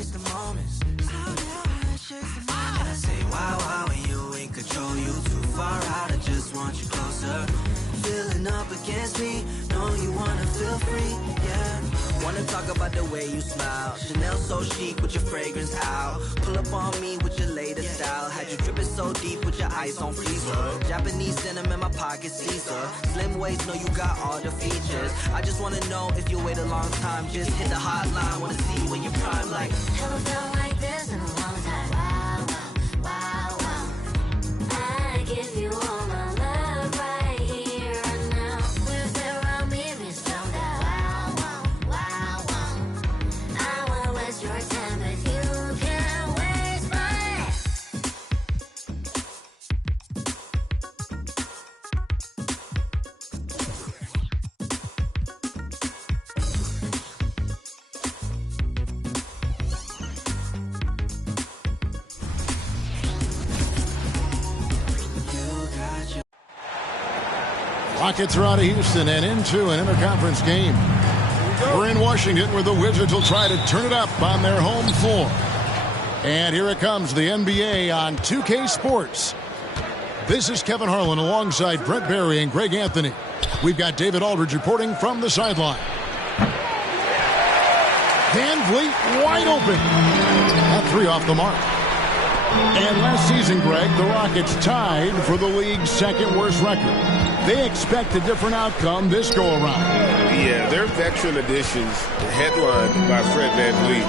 chase the moments. And I say, wow, when you in control, you too far out, I just want you closer. Feeling up against me, know you wanna feel free, yeah. Wanna talk about the way you smile. Chanel so chic with your fragrance out. Pull up on me with your latest style. Had you dripping so deep with your ice on freezer. Japanese denim in my pocket, Caesar. Slim waist, know you got all the features. I just wanna know if you wait a long time. Just hit the hotline, wanna see when you're prime like. Haven't felt like this in a long time. Wow, wow, wow, wow. I give you all my love right here and now. With around me, it's found out. Wow, wow, wow, wow. I wanna waste your time, but you can't waste mine. Rockets are out of Houston and into an interconference game. We're in Washington where the Wizards will try to turn it up on their home floor. And here it comes, the NBA on 2K Sports. This is Kevin Harlan alongside Brent Barry and Greg Anthony. We've got David Aldridge reporting from the sideline. VanVleet wide open. That three off the mark. And last season, Greg, the Rockets tied for the league's second worst record. They expect a different outcome this go-around. Yeah, their veteran additions, headlined by Fred VanVleet,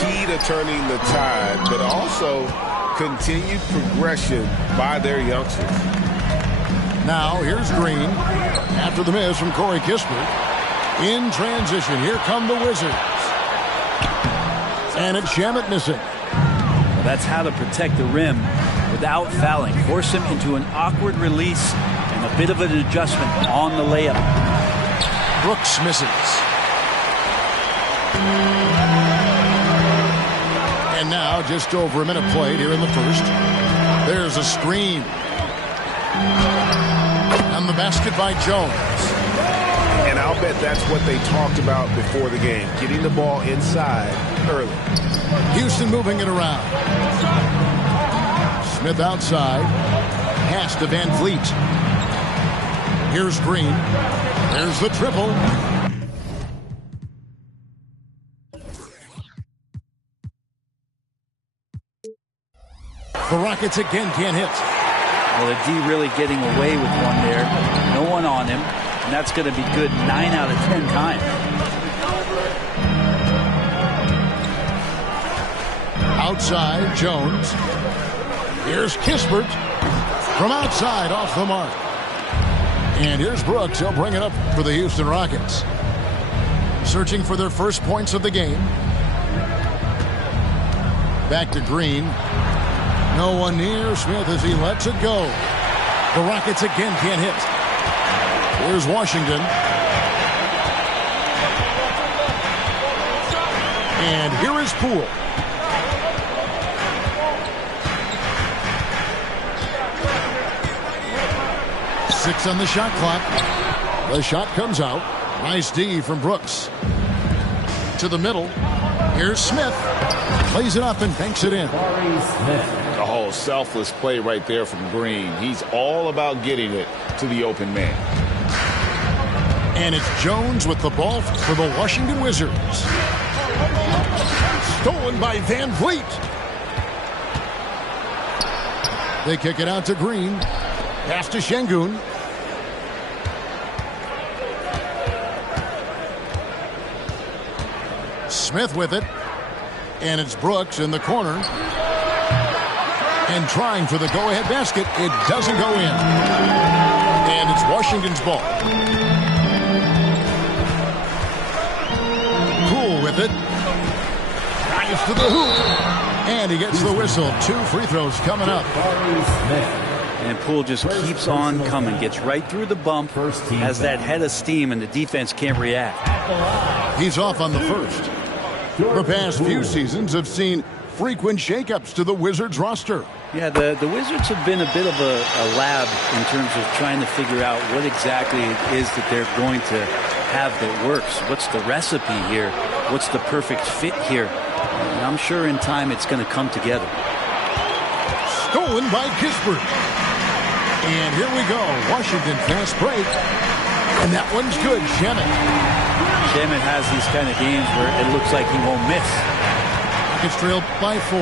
key to turning the tide, but also continued progression by their youngsters. Now, here's Green. After the miss from Corey Kispert. In transition, here come the Wizards. And it's Shamet missing. That's how to protect the rim without fouling. Force him into an awkward release and a bit of an adjustment on the layup. Brooks misses. And now just over a minute played here in the first. There's a screen. And the basket by Jones. And I'll bet that's what they talked about before the game, getting the ball inside early. Houston moving it around. Smith outside. Pass to VanVleet. Here's Green. There's the triple. The Rockets again can't hit. Well, the D really getting away with one there. No one on him. And that's going to be good 9 out of 10 times. Outside, Jones. Here's Kispert. From outside, off the mark. And here's Brooks. He'll bring it up for the Houston Rockets. Searching for their first points of the game. Back to Green. No one near Smith as he lets it go. The Rockets again can't hit. Here's Washington. And here is Poole. Six on the shot clock. The shot comes out. Nice D from Brooks. To the middle. Here's Smith. Plays it up and banks it in. A whole selfless play right there from Green. He's all about getting it to the open man. And it's Jones with the ball for the Washington Wizards. Stolen by VanVleet. They kick it out to Green. Pass to Şengün. Smith with it. And it's Brooks in the corner. And trying for the go-ahead basket. It doesn't go in. And it's Washington's ball. Poole with it. Drives to the hoop. And he gets the whistle. 2 free throws coming up. And Poole just keeps on coming. Gets right through the bump. Has that head of steam and the defense can't react. He's off on the first. The past few seasons have seen frequent shakeups to the Wizards roster. Yeah, the Wizards have been a bit of a lab in terms of trying to figure out what exactly it is that they're going to have that works. What's the recipe here? What's the perfect fit here? And I'm sure in time it's going to come together. Stolen by Kispert. And here we go. Washington fast break. And that one's good. Shamet. Shamet has these kind of games where it looks like he won't miss. It's trailed by 4.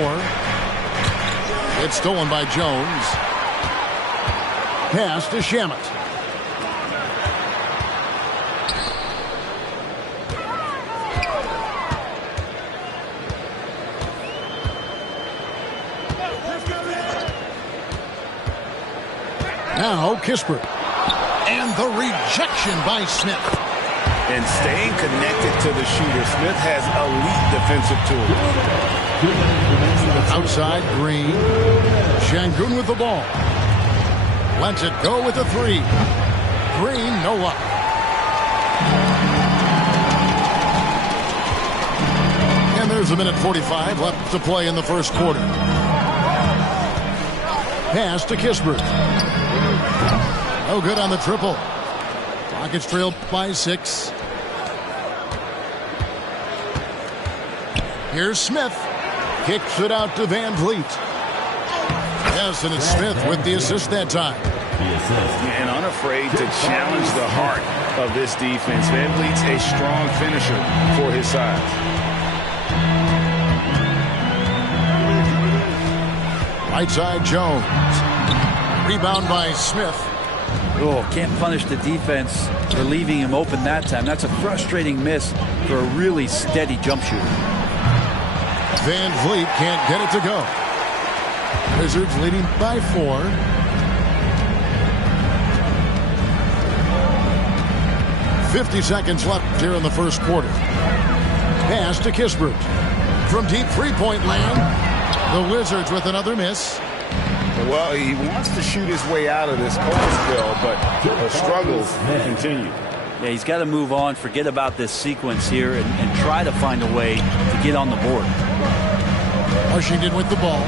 It's stolen by Jones. Pass to Shamet. Now Kispert. And the rejection by Smith. And staying connected to the shooter, Smith has elite defensive tools. Outside, Green. Şengün with the ball. Lets it go with a 3. Green, no luck. And there's a minute 45 left to play in the first quarter. Pass to Kispert. No good on the triple. Rockets trailed by 6. Here's Smith. Kicks it out to Van Vliet. Yes, and it's Smith with the assist that time. And unafraid to challenge the heart of this defense. Van Vliet's a strong finisher for his size. Right side, Jones. Rebound by Smith. Oh, can't punish the defense for leaving him open that time. That's a frustrating miss for a really steady jump shooter. Van Vliet can't get it to go. Wizards leading by 4. .50 seconds left here in the first quarter. Pass to Kispert. From deep three-point land, the Wizards with another miss. Well, he wants to shoot his way out of this cold spell, but the struggles continue. Yeah, he's got to move on, forget about this sequence here, and try to find a way to get on the board. Washington with the ball,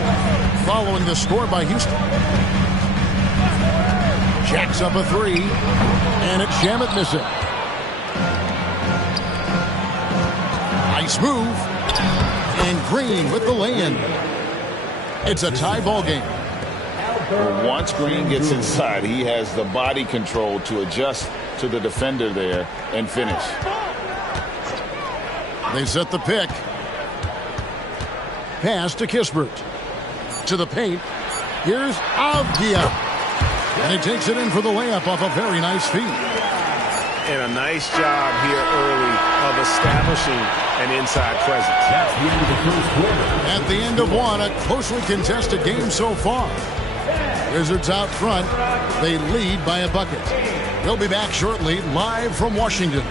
following the score by Houston. Jacks up a 3, and it's Shamet missing. Nice move, and Green with the lay-in. It's a tie ball game. Well, once Green gets inside, he has the body control to adjust to the defender there and finish. They set the pick. Pass to Kispert. To the paint. Here's Avdia. And he takes it in for the layup off a very nice feed. And a nice job here early of establishing an inside presence. That's the end of the first quarter. At the end of one, a closely contested game so far. Wizards out front. They lead by a bucket. They'll be back shortly, live from Washington.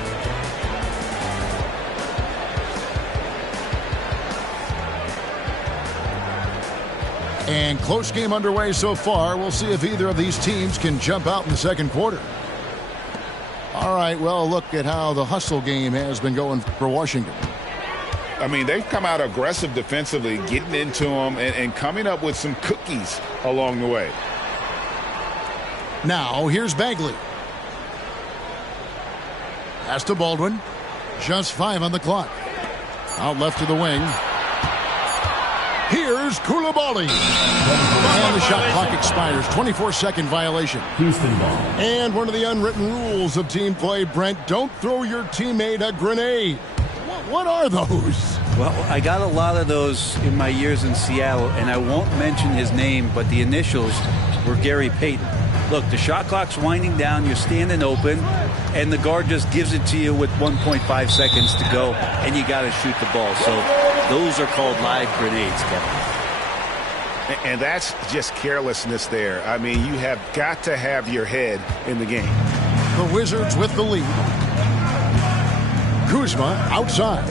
And close game underway so far. We'll see if either of these teams can jump out in the second quarter. All right, well, look at how the hustle game has been going for Washington. I mean, they've come out aggressive defensively, getting into them and coming up with some cookies along the way. Now, here's Bagley. Pass to Baldwin. Just 5 on the clock. Out left to the wing. Here's Coulibaly. And the shot clock expires. 24-second violation. Houston ball. And one of the unwritten rules of team play, Brent, don't throw your teammate a grenade. What are those? Well, I got a lot of those in my years in Seattle, and I won't mention his name, but the initials were Gary Payton. Look, the shot clock's winding down, you're standing open, and the guard just gives it to you with 1.5 seconds to go, and you got to shoot the ball. So those are called live grenades, Kevin. And that's just carelessness there. I mean, you have got to have your head in the game. The Wizards with the lead. Kuzma outside.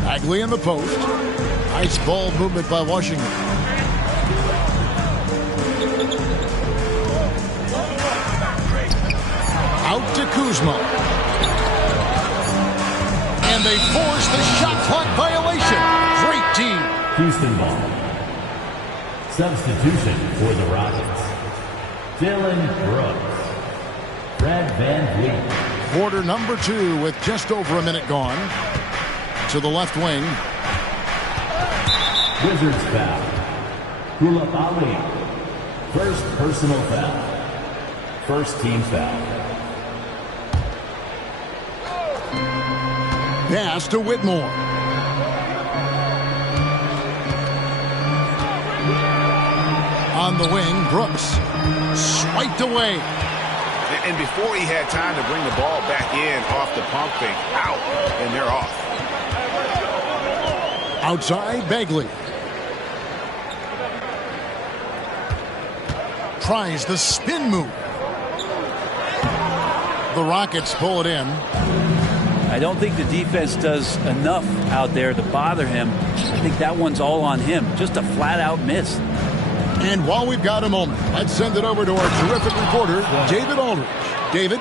Bagley in the post. Nice ball movement by Washington. Out to Kuzma. And they force the shot clock violation. Great team. Houston ball. Substitution for the Rockets. Dylan Brooks. Fred Van Vliet. Quarter number 2 with just over a minute gone. To the left wing. Wizards foul. Koulibaly. First personal foul. First team foul. Pass to Whitmore. On the wing, Brooks. Swiped away. And before he had time to bring the ball back in off the pump fake, out, and they're off. Outside, Bagley. Tries the spin move. The Rockets pull it in. I don't think the defense does enough out there to bother him. I think that one's all on him. Just a flat-out miss. And while we've got a moment, let's send it over to our terrific reporter, David Aldridge. David?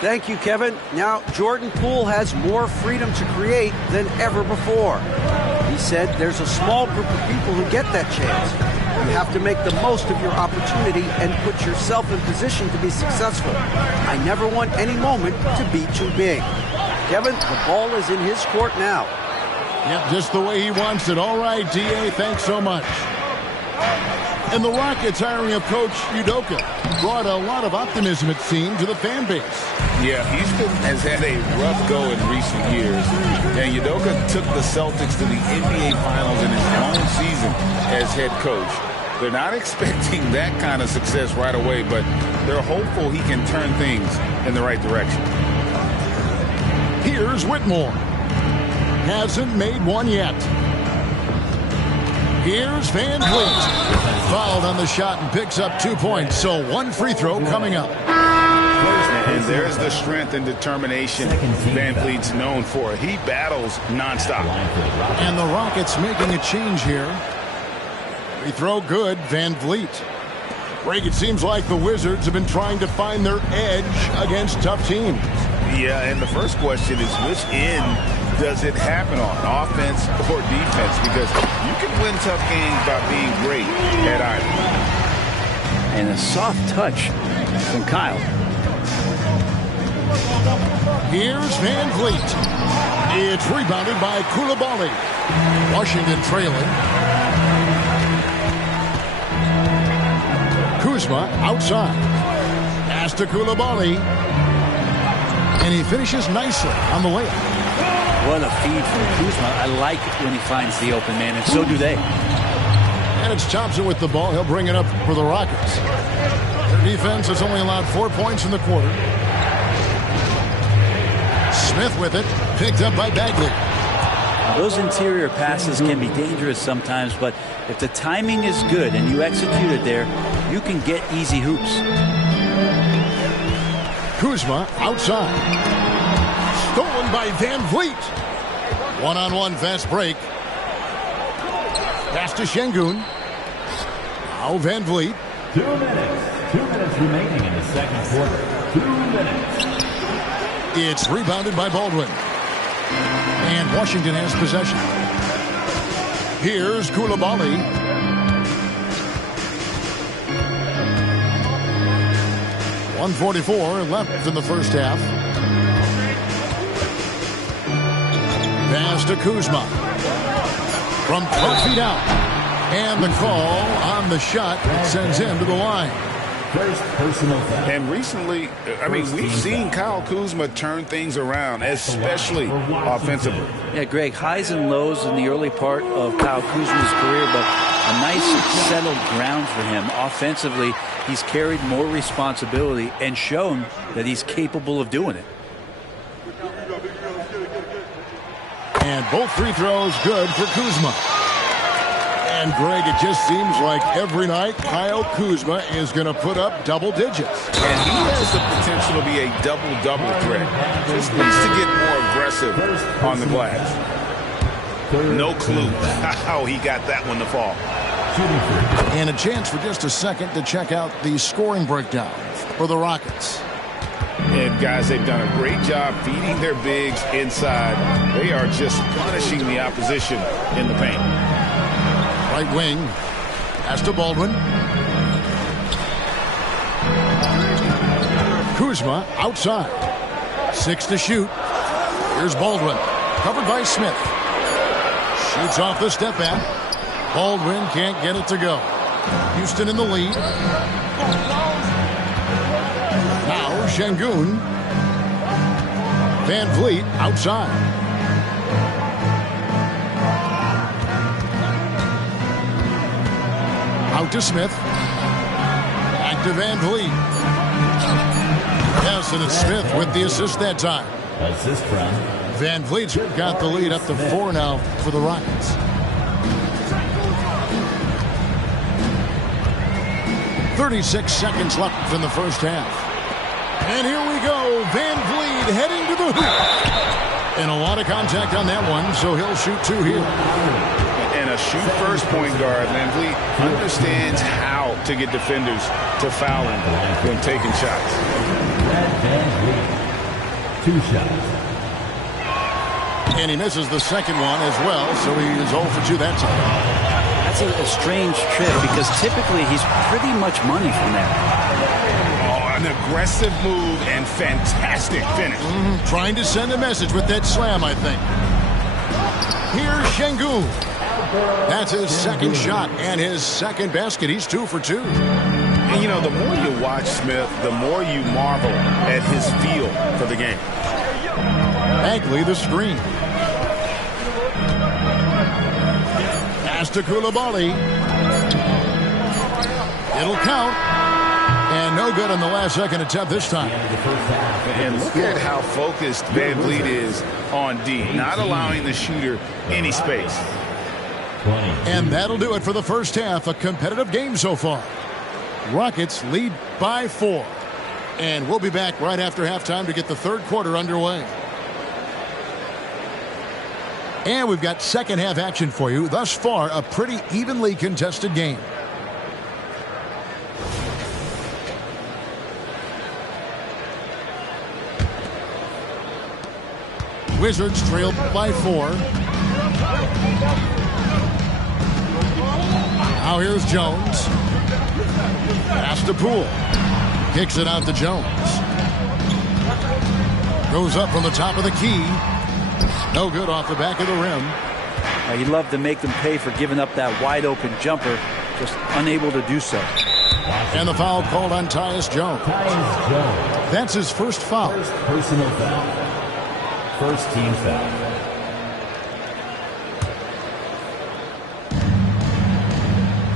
Thank you, Kevin. Now, Jordan Poole has more freedom to create than ever before. He said there's a small group of people who get that chance. You have to make the most of your opportunity and put yourself in position to be successful. I never want any moment to be too big. Kevin, the ball is in his court now. Yep, just the way he wants it. All right, D.A., thanks so much. And the Rockets hiring of Coach Udoka brought a lot of optimism, it seemed, to the fan base. Yeah, Houston has had a rough go in recent years. And Udoka took the Celtics to the NBA Finals in his own season as head coach. They're not expecting that kind of success right away, but they're hopeful he can turn things in the right direction. Here's Whitmore. Hasn't made one yet. Here's Van Vliet. Fouled on the shot and picks up 2 points. So one free throw coming up. And there's the strength and determination Van Vliet's known for. He battles nonstop. And the Rockets making a change here. Free throw good, Van Vliet. Greg, it seems like the Wizards have been trying to find their edge against tough teams. Yeah, and the first question is which end does it happen on, offense or defense? Because you can win tough games by being great at either. And a soft touch from Kyle. Here's Van Vliet. It's rebounded by Koulibaly. Washington trailing. Kuzma outside. Pass to Koulibaly. And he finishes nicely on the layup. What a feed from Kuzma. I like it when he finds the open man, and so do they. And it's Thompson with the ball. He'll bring it up for the Rockets. Their defense has only allowed 4 points in the quarter. Smith with it. Picked up by Bagley. Those interior passes can be dangerous sometimes, but if the timing is good and you execute it there, you can get easy hoops. Kuzma outside. Stolen by Van Vliet. One-on-one fast break. Pass to Şengün. Now Van Vliet. 2 minutes. 2 minutes remaining in the second quarter. 2 minutes. It's rebounded by Baldwin. And Washington has possession. Here's Koulibaly. .144 left in the first half. Pass to Kuzma. From 12 feet out. And the call on the shot that sends him to the line. First personal foul. And recently, we've seen Kyle Kuzma turn things around, especially offensively. Yeah, Greg, highs and lows in the early part of Kyle Kuzma's career, but a nice settled ground for him. Offensively, he's carried more responsibility and shown that he's capable of doing it. And both free throws good for Kuzma. And Greg, it just seems like every night Kyle Kuzma is going to put up double digits. And he has the potential to be a double-double threat. Just needs to get more aggressive on the glass. No clue how he got that one to fall. And a chance for just a second to check out the scoring breakdown for the Rockets. And guys, they've done a great job feeding their bigs inside. They are just punishing the opposition in the paint. Right wing. Pass to Baldwin. Kuzma outside. 6 to shoot. Here's Baldwin, covered by Smith. Shoots off the step back. Baldwin can't get it to go. Houston in the lead. Now Şengün. Van Vliet outside. Out to Smith. Back to Van Vliet. Yes, and it's Smith with the assist that time. Assist from Van Vliet's got the lead up to 4 now for the Rockets. 36 seconds left in the first half. And here we go. Van Vliet heading to the hoop. And a lot of contact on that one, so he'll shoot 2 here. And a shoot-first point guard, Van Vliet understands how to get defenders to foul him when taking shots. Van Vliet. 2 shots. And he misses the second one as well, so he is 0 for 2 that time. That's a strange trip because typically he's pretty much money from there. Oh, an aggressive move and fantastic finish. Trying to send a message with that slam, I think. Here's Şengün. That's his second shot and his second basket. He's 2 for 2. And, you know, the more you watch Smith, the more you marvel at his feel for the game. Bagley the screen. Pass to Coulibaly. It'll count. And no good on the last second attempt this time. And look at how focused Van Vliet is on D, not allowing the shooter any space. And that'll do it for the first half. A competitive game so far. Rockets lead by 4. And we'll be back right after halftime to get the third quarter underway. And we've got second half action for you. Thus far, a pretty evenly contested game. Wizards trail by 4. Now here's Jones. Pass to Poole. Kicks it out to Jones. Goes up from the top of the key. No good off the back of the rim. He'd love to make them pay for giving up that wide open jumper, just unable to do so. And the foul called on Tyus Jones. Tyus Jones. That's his first foul. First personal foul. First team foul.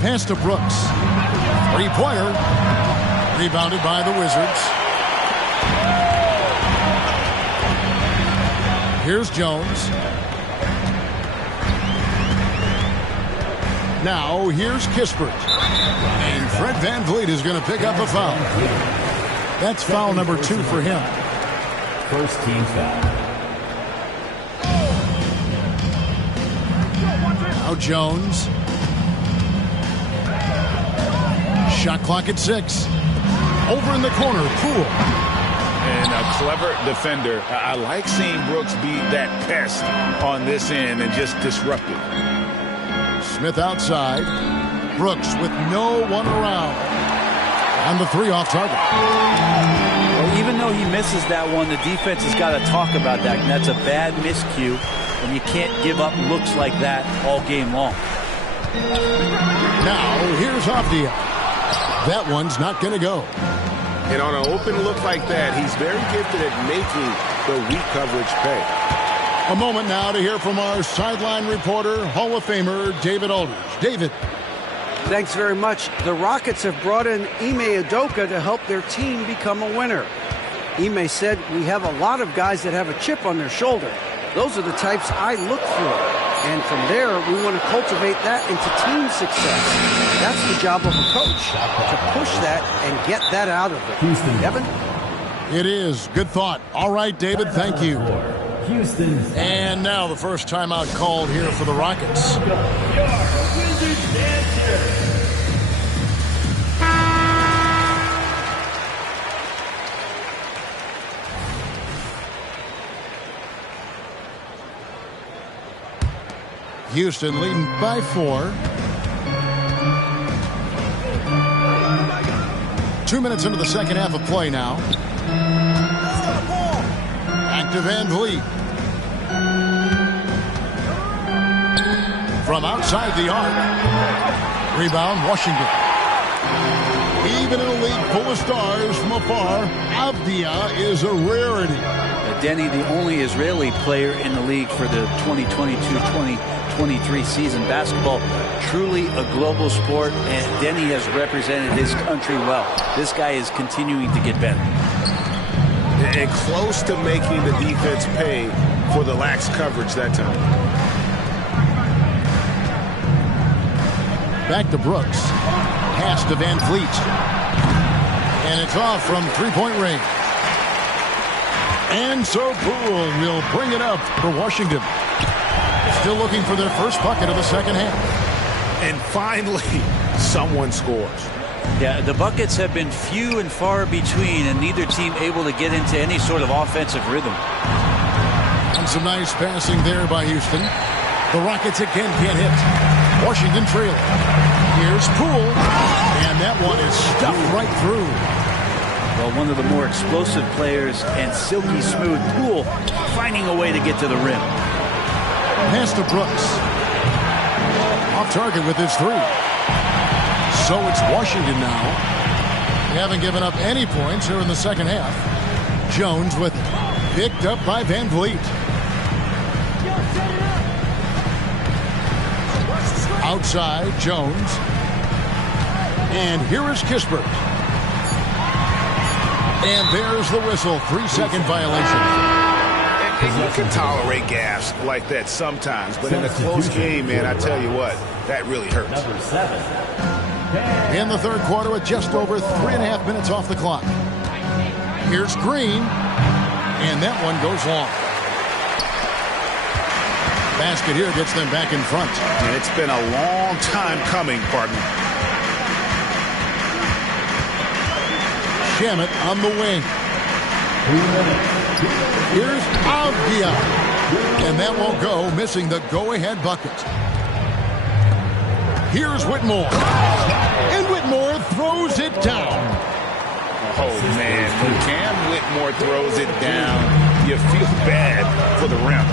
Pass to Brooks. 3-pointer. Rebounded by the Wizards. Here's Jones. Now here's Kispert. And Fred Van Vliet is going to pick up a foul. That's foul number 2 for him. First team foul. Now Jones. Shot clock at 6. Over in the corner, Poole. And a clever defender. I like seeing Brooks be that pest on this end and just disrupt it. Smith outside. Brooks with no one around. On the 3 off target. Well, even though he misses that one, the defense has got to talk about that. And that's a bad miscue. And you can't give up looks like that all game long. Now, here's Avdia. That one's not going to go. And on an open look like that, he's very gifted at making the weak coverage pay. A moment now to hear from our sideline reporter, Hall of Famer David Aldridge. David. Thanks very much. The Rockets have brought in Ime Udoka to help their team become a winner. Ime said, "We have a lot of guys that have a chip on their shoulder. Those are the types I look for. And from there, we want to cultivate that into team success. That's the job of a coach, to push that and get that out of it." Kevin? It is. Good thought. All right, David, thank you. Houston. And now the first timeout called here for the Rockets. Houston leading by 4. 2 minutes into the second half of play now. Back to Van Vliet. From outside the arc. Rebound, Washington. Even in a league full of stars from afar, Avdia is a rarity. Denny, the only Israeli player in the league for the 2022-2023 season. Basketball, truly a global sport, and Denny has represented his country well. This guy is continuing to get better. And close to making the defense pay for the lax coverage that time. Back to Brooks. Pass to Van Vliet. And it's off from three-point range. And so Poole will bring it up for Washington. Still looking for their first bucket of the second half. And finally, someone scores. Yeah, the buckets have been few and far between, and neither team able to get into any sort of offensive rhythm. And some nice passing there by Houston. The Rockets again can't hit. Washington trailing. Here's Poole. And that one is stuffed right through. Well, one of the more explosive players and silky smooth, Poole finding a way to get to the rim. Pass to Brooks. Off target with his three. So it's Washington now. They haven't given up any points here in the second half. Jones with it. Picked up by Van Vliet. Outside, Jones. And here is Kispert. And there's the whistle. 3-second violation. And you can tolerate gas like that sometimes, but in a close game, man, I tell you what, that really hurts. Number 7. In the third quarter with just over 3.5 minutes off the clock. Here's Green. And that one goes long. Basket here gets them back in front. And it's been a long time coming, partner. Shamet on the wing. Here's Avdia. And that won't go, missing the go-ahead bucket. Here's Whitmore. And Whitmore throws it down. Oh, man. When Cam Whitmore throws it down, you feel bad for the rim.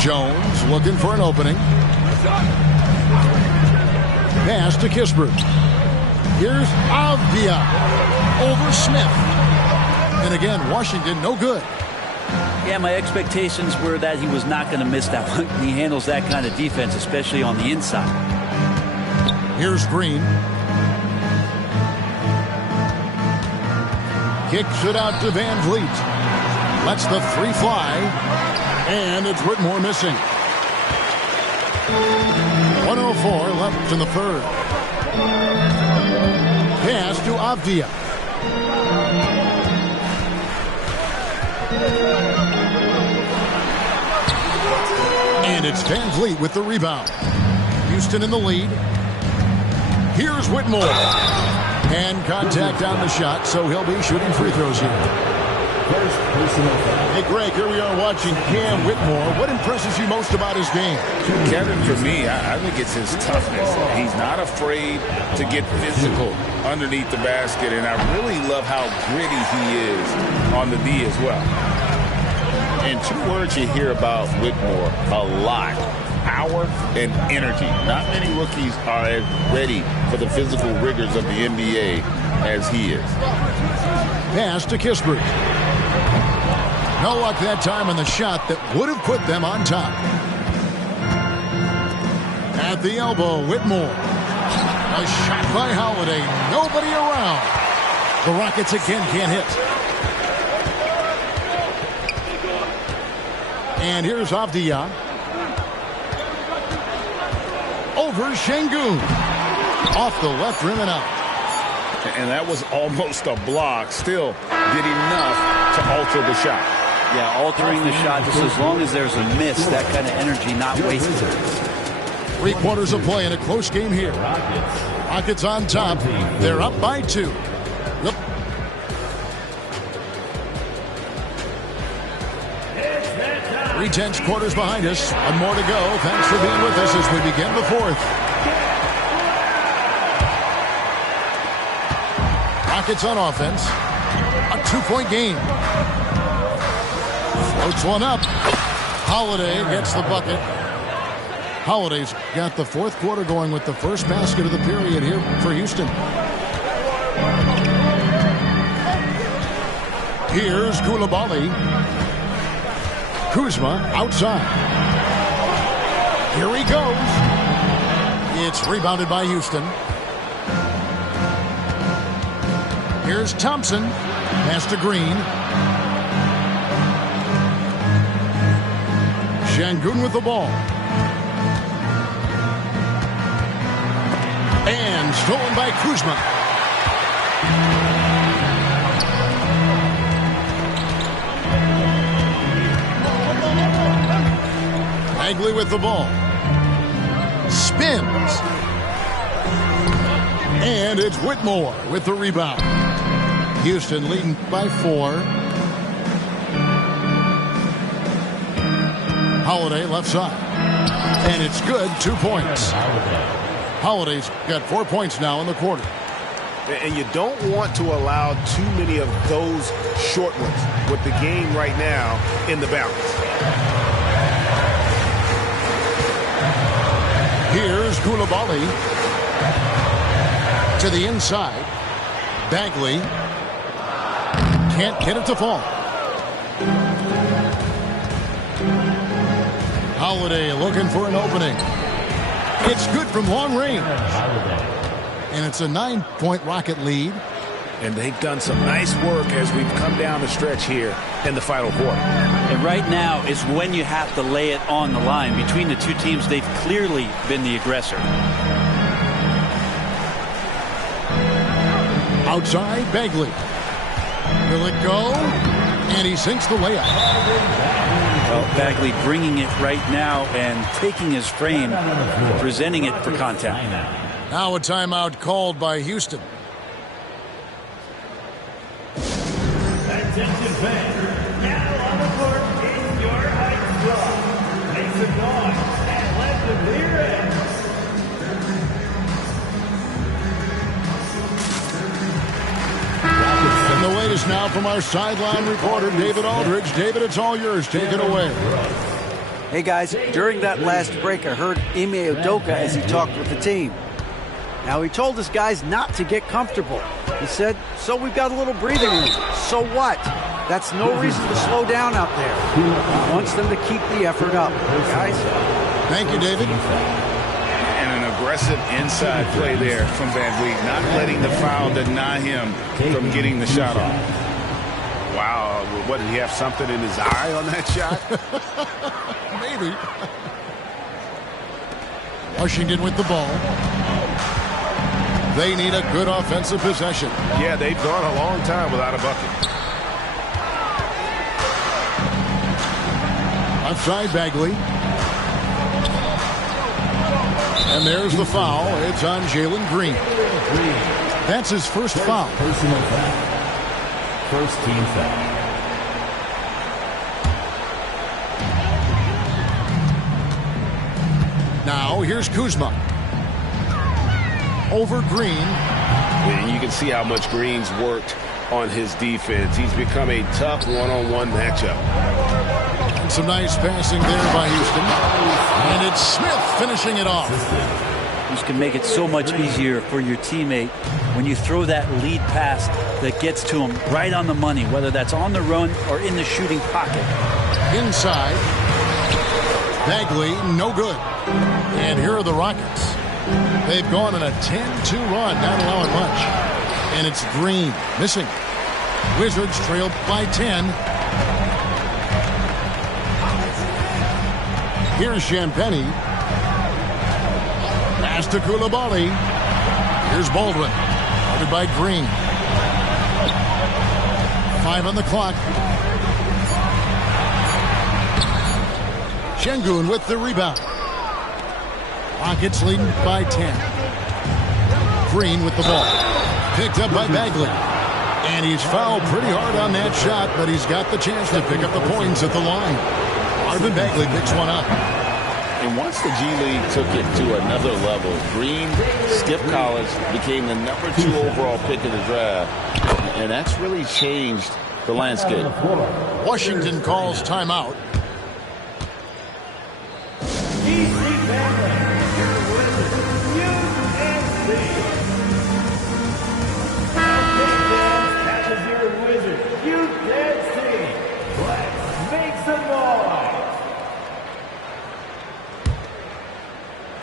Jones looking for an opening. Pass to Kispert. Here's Avdia over Smith. And again, Washington no good. Yeah, my expectations were that he was not going to miss that one. He handles that kind of defense, especially on the inside. Here's Green. Kicks it out to Van Vliet. Lets the three fly. And it's Whitmore missing. 1:04 left in the third. Pass to Avdia. And it's Van Vliet with the rebound. Houston in the lead. Here's Whitmore. And contact on the shot, so he'll be shooting free throws here. Hey, Greg, here we are watching Cam Whitmore. What impresses you most about his game? Kevin, for me, I think it's his toughness. He's not afraid to get physical underneath the basket, and I really love how gritty he is on the D as well. And two words you hear about Whitmore a lot: power and energy. Not many rookies are as ready for the physical rigors of the NBA as he is. Pass to Kispert. No luck that time on the shot that would have put them on top. At the elbow, Whitmore. A shot by Holiday. Nobody around. The Rockets again can't hit. And here's Avdia. Over Şengün. Off the left rim and out. And that was almost a block. Still did enough to alter the shot. Yeah, altering the shot just as long as there's a miss, that kind of energy not wasted. 3 quarters of play in a close game here. Rockets on top. They're up by 2. Yep. Three tenths quarters behind us. One more to go. Thanks for being with us as we begin the fourth. Rockets on offense. A 2-point game. Floats one up. Holiday gets the bucket. Holiday's got the fourth quarter going with the first basket of the period here for Houston. Here's Coulibaly. Kuzma outside. Here he goes. It's rebounded by Houston. Here's Thompson. Pass to Green. Şengün with the ball. And stolen by Kuzma. Bagley with the ball. Spins. And it's Whitmore with the rebound. Houston leading by 4. Holiday left side. And it's good. 2 points. Holiday's got 4 points now in the quarter. And you don't want to allow too many of those short ones with the game right now in the balance. Here's Coulibaly to the inside. Bagley can't get it to fall. Holiday looking for an opening. It's good from long range. And it's a 9-point Rocket lead. And they've done some nice work as we've come down the stretch here in the final quarter. And right now is when you have to lay it on the line. Between the two teams, they've clearly been the aggressor. Outside, Bagley. Will it go? And he sinks the layup. Well, Bagley bringing it right now and taking his frame, presenting it for contact. Now a timeout called by Houston. Attention fans, now on the court is your Heights Club. Make some noise and let the clear in. And the latest now from our sideline reporter, David Aldridge. David, it's all yours. Take it away. Hey, guys, during that last break, I heard Ime Udoka as he talked with the team. Now, he told his guys not to get comfortable. He said, so we've got a little breathing room. So what? That's no reason to slow down out there. He wants them to keep the effort up. Guys? Thank you, David. And an aggressive inside play there from Van Vliet, not letting the foul deny him from getting the shot off. Wow, what, did he have something in his eye on that shot? Maybe. Washington with the ball. They need a good offensive possession. Yeah, they've gone a long time without a bucket. Outside Bagley. And there's the foul. It's on Jalen Green. That's his first foul. Personal foul. First team foul. Now here's Kuzma. Over Green. And you can see how much Green's worked on his defense. He's become a tough one-on-one matchup. And some nice passing there by Houston. And it's Smith finishing it off. This can make it so much easier for your teammate when you throw that lead pass that gets to him right on the money, whether that's on the run or in the shooting pocket. Inside. Bagley, no good. And here are the Rockets. They've gone on a 10-2 run, not allowing much. And it's Green missing. Wizards trail by 10. Here's Champagnie. Pass to Coulibaly. Here's Baldwin. Guarded by Green. 5 on the clock. Şengün with the rebound. Rockets leading by 10. Green with the ball. Picked up by Bagley. And he's fouled pretty hard on that shot, but he's got the chance to pick up the points at the line. Marvin Bagley picks one up. And once the G League took it to another level, Green skipped college, became the #2 overall pick in the draft, and that's really changed the landscape. Washington calls timeout.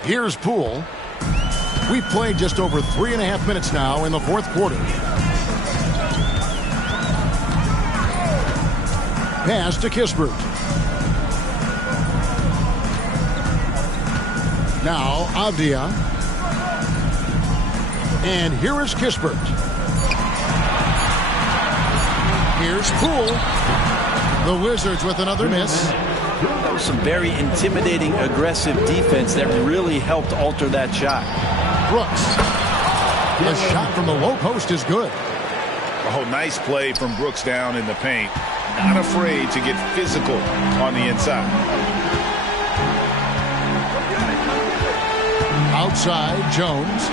Here's Poole. We've played just over 3.5 minutes now in the fourth quarter. Pass to Kispert. Now Avdia. And here is Kispert. Here's Poole. The Wizards with another miss. That was some very intimidating, aggressive defense that really helped alter that shot. Brooks. A shot from the low post is good. Oh, nice play from Brooks down in the paint. Not afraid to get physical on the inside. Outside, Jones.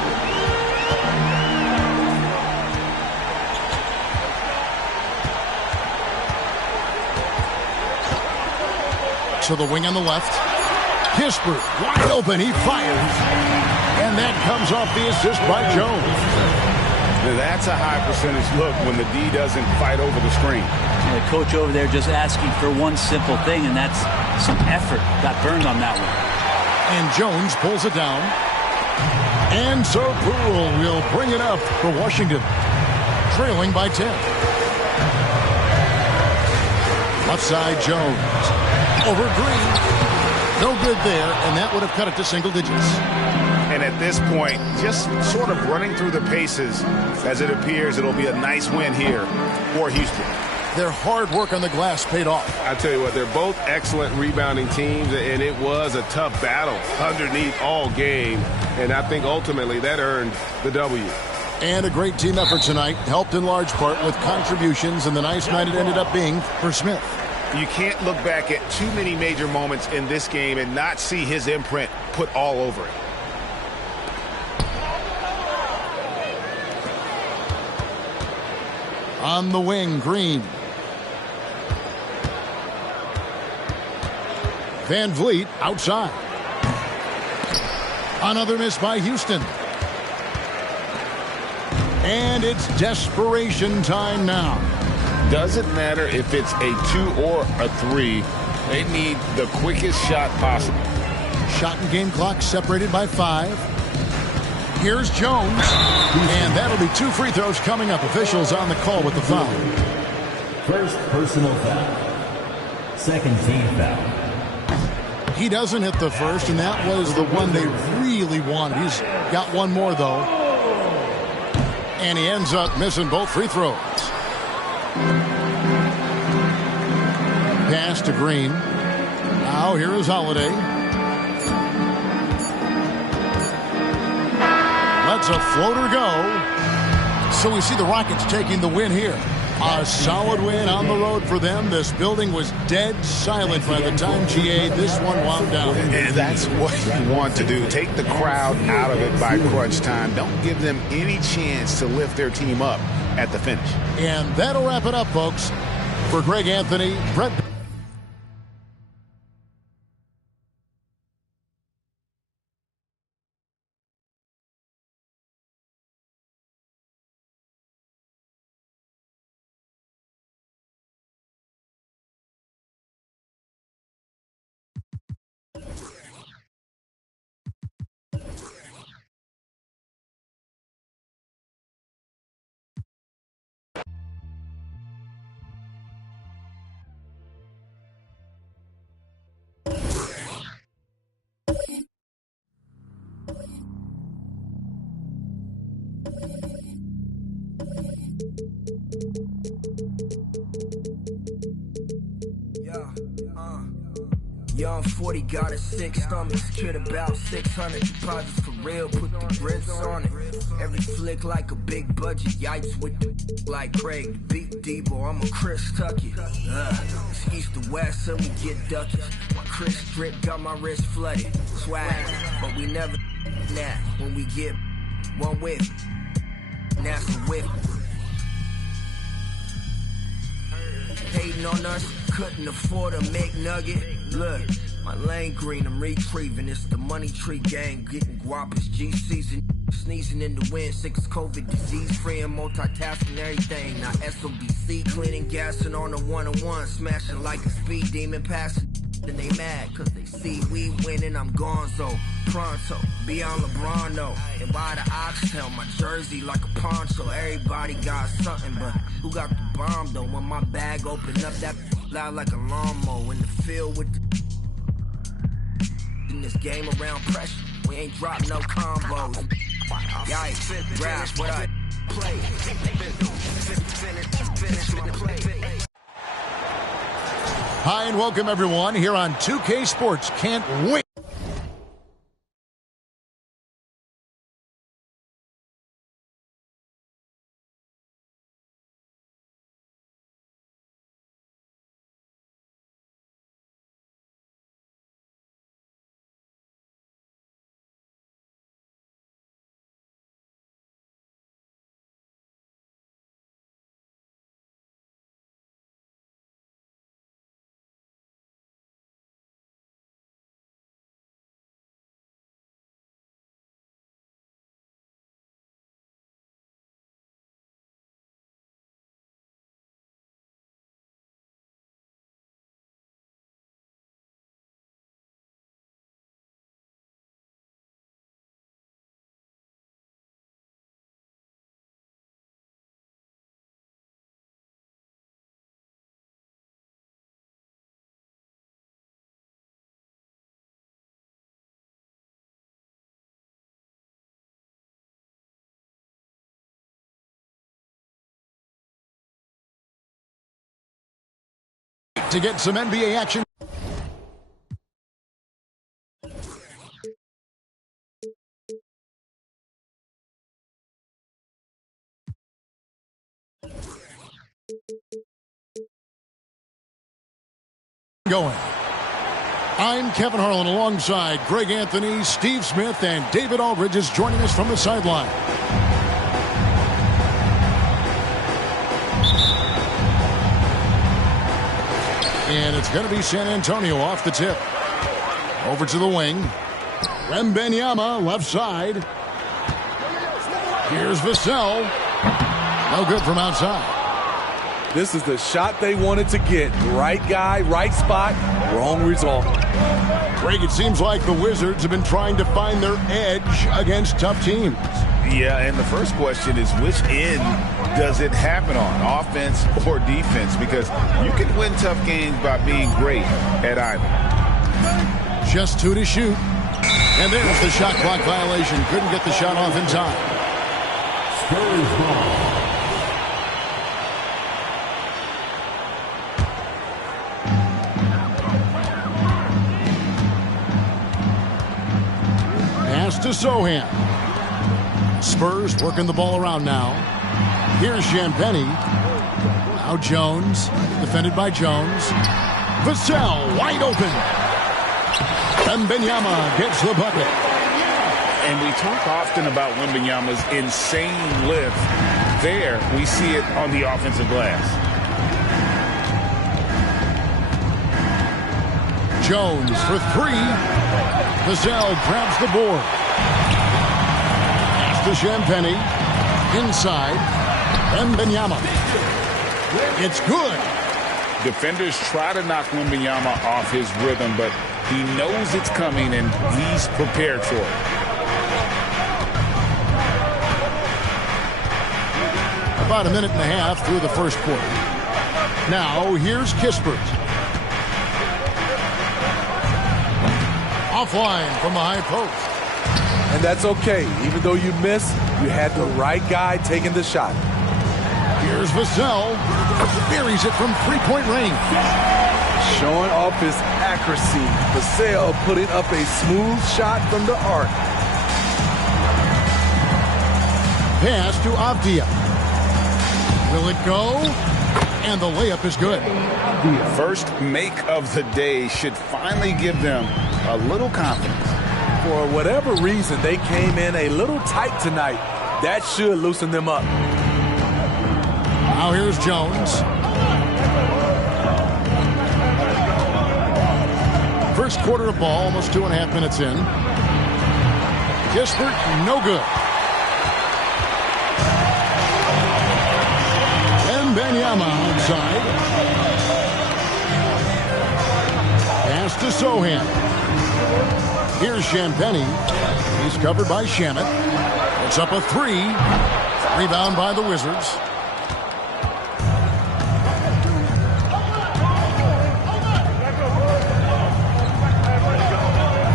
To the wing on the left. Kispert, wide open, he fires. And that comes off the assist by Jones. Now that's a high percentage look when the D doesn't fight over the screen. And the coach over there just asking for one simple thing, and that's some effort. Got burned on that one. And Jones pulls it down. And so Poole will bring it up for Washington, trailing by 10. Left side, Jones. Over Green. No good there, and that would have cut it to single digits. And at this point, just sort of running through the paces, as it appears it'll be a nice win here for Houston. Their hard work on the glass paid off. I tell you what, they're both excellent rebounding teams, and it was a tough battle underneath all game, and I think ultimately that earned the W. And a great team effort tonight, helped in large part with contributions, and the nice night it ended up being for Smith. You can't look back at too many major moments in this game and not see his imprint put all over it. On the wing, Green. Van Vliet outside. Another miss by Houston. And it's desperation time now. Doesn't matter if it's a 2 or a 3. They need the quickest shot possible. Shot and game clock separated by 5. Here's Jones. And that'll be 2 free throws coming up. Officials on the call with the foul. First personal foul. Second team foul. He doesn't hit the first, and that was the one they really wanted. He's got one more, though. And he ends up missing both free throws. Pass to Green. Now here is Holiday. Lets a floater go. So we see the Rockets taking the win here. A solid win on the road for them. This building was dead silent by the time GA this one wound down. And that's what you want to do. Take the crowd out of it by crunch time. Don't give them any chance to lift their team up at the finish. And that'll wrap it up, folks. For Greg Anthony, Brett. Young 40 got a 6 stomachs, kid about 600 deposits for real, put the grips on it. Every flick like a big budget, yipes with the like Craig, the beat Debo, I'm a Chris Tucky. It's East East to West and we get Dutchess. My crisp strip got my wrist flooded. Swag, but we never that when we get one whip. That's a whip. Hating on us, couldn't afford a McNugget. Look, my lane green, I'm retrieving. It's the money tree gang, getting guapas, G season. Sneezing in the wind, 6 COVID, disease free and multitasking everything. Now SOBC, cleaning, gassing on a 101, smashing like a speed demon, passing. Then they mad, cause they see we winning, I'm gonzo. Pronto, beyond LeBron though. And by the oxtail, my jersey like a poncho. Everybody got something, but who got the bomb though? When my bag opened up, that loud like a lawnmower. In the field with the in this game around pressure, we ain't dropped no combos. Yikes, grab what I play. Finish my play. Hi and welcome everyone here on 2K Sports. Can't wait. To get some NBA action. Going. I'm Kevin Harlan alongside Greg Anthony, Steve Smith, and David Aldridge is joining us from the sideline. And it's going to be San Antonio off the tip. Over to the wing. Wembanyama, left side. Here's Vassell. No good from outside. This is the shot they wanted to get. Right guy, right spot, wrong result. Greg, it seems like the Wizards have been trying to find their edge against tough teams. Yeah, and the first question is which end does it happen on, offense or defense? Because you can win tough games by being great at either. Just 2 to shoot. And there's the shot clock violation. Couldn't get the shot off in time. Spurs ball. Pass to Sohan. Spurs working the ball around now. Here's Champagnie. Now Jones, defended by Jones. Vassell, wide open. Wembanyama gets the bucket. And we talk often about Wembanyama's insane lift. There, we see it on the offensive glass. Jones for 3. Vassell grabs the board. To Champagnie, inside, Wembanyama. It's good. Defenders try to knock Wembanyama off his rhythm, but he knows it's coming and he's prepared for it. About a minute and a half through the first quarter. Now, here's Kispert. Offline from the high post. And that's okay. Even though you missed, you had the right guy taking the shot. Here's Vassell. Buries it from three-point range. Showing off his accuracy. Vassell putting up a smooth shot from the arc. Pass to Avdia. Will it go? And the layup is good. First make of the day should finally give them a little confidence. For whatever reason, they came in a little tight tonight. That should loosen them up. Now here's Jones. First quarter of ball, almost 2.5 minutes in. Kispert, no good. Wembanyama outside. Pass to Sohan. Here's Champagnie. He's covered by Shamet. It's up a 3. Rebound by the Wizards.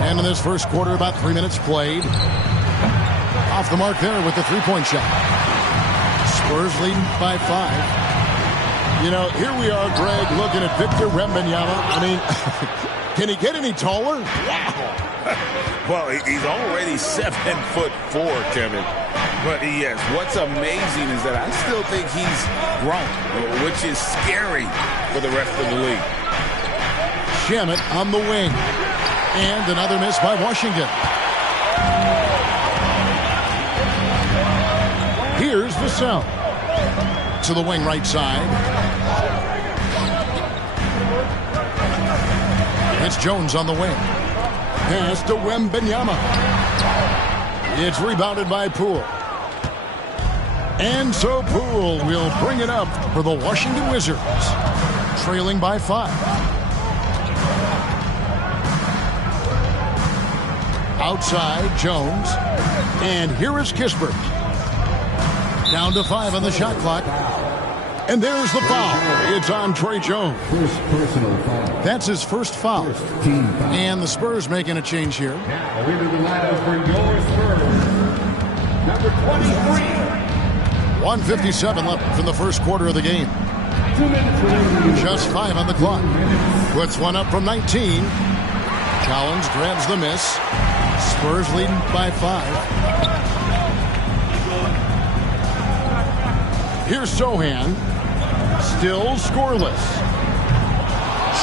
And in this first quarter, about 3 minutes played. Off the mark there with the three-point shot. Spurs leading by 5. You know, here we are, Greg, looking at Victor Wembanyama. I mean, can he get any taller? Wow. Well, he's already 7'4", Kevin. But yes, what's amazing is that I still think he's grown, which is scary for the rest of the league. Shamet on the wing. And another miss by Washington. Here's Vassell. To the wing right side. It's Jones on the wing. Pass to Wembanyama. It's rebounded by Poole. And so Poole will bring it up for the Washington Wizards. Trailing by 5. Outside, Jones. And here is Kispert. Down to 5 on the shot clock. And there's the foul. It's on Tre Jones. First personal foul. That's his first foul. First team foul. And the Spurs making a change here. Now into the lineup for your Spurs. Number 23. 1:57 left in the first quarter of the game. 2 minutes remaining. Just 5 on the clock. Puts one up from 19. Collins grabs the miss. Spurs leading by 5. Here's Sohan. Still scoreless.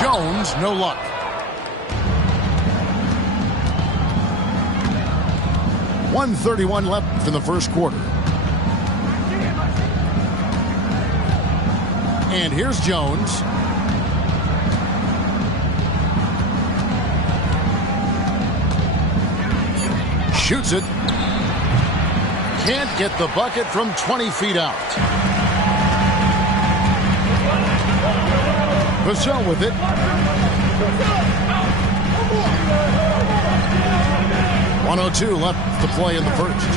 Jones, no luck. .131 left in the first quarter. And here's Jones. Shoots it. Can't get the bucket from 20 feet out. Vassell with it. 1:02 left to play in the first.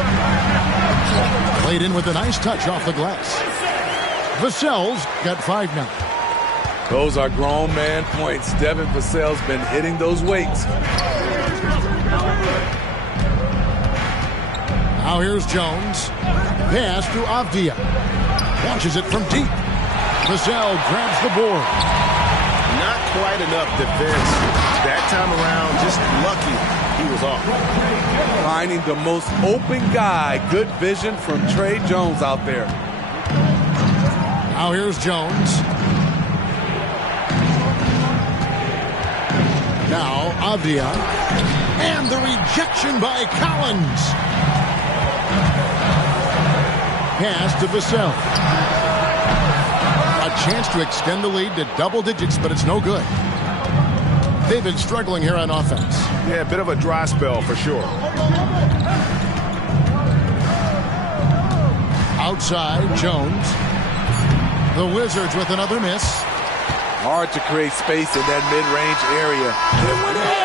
Played in with a nice touch off the glass. Vassell's got 5 now. Those are grown man points. Devin Vassell's been hitting those weights. Now here's Jones. Pass to Avdia. Launches it from deep. Vassell grabs the board. Not quite enough defense that time around. Just lucky he was off. Finding the most open guy. Good vision from Tre Jones out there. Now here's Jones. Now Avdia. And the rejection by Collins. Pass to Vassell. A chance to extend the lead to double digits, but it's no good. They've been struggling here on offense. Yeah, a bit of a dry spell for sure. Outside, Jones. The Wizards with another miss. Hard to create space in that mid-range area.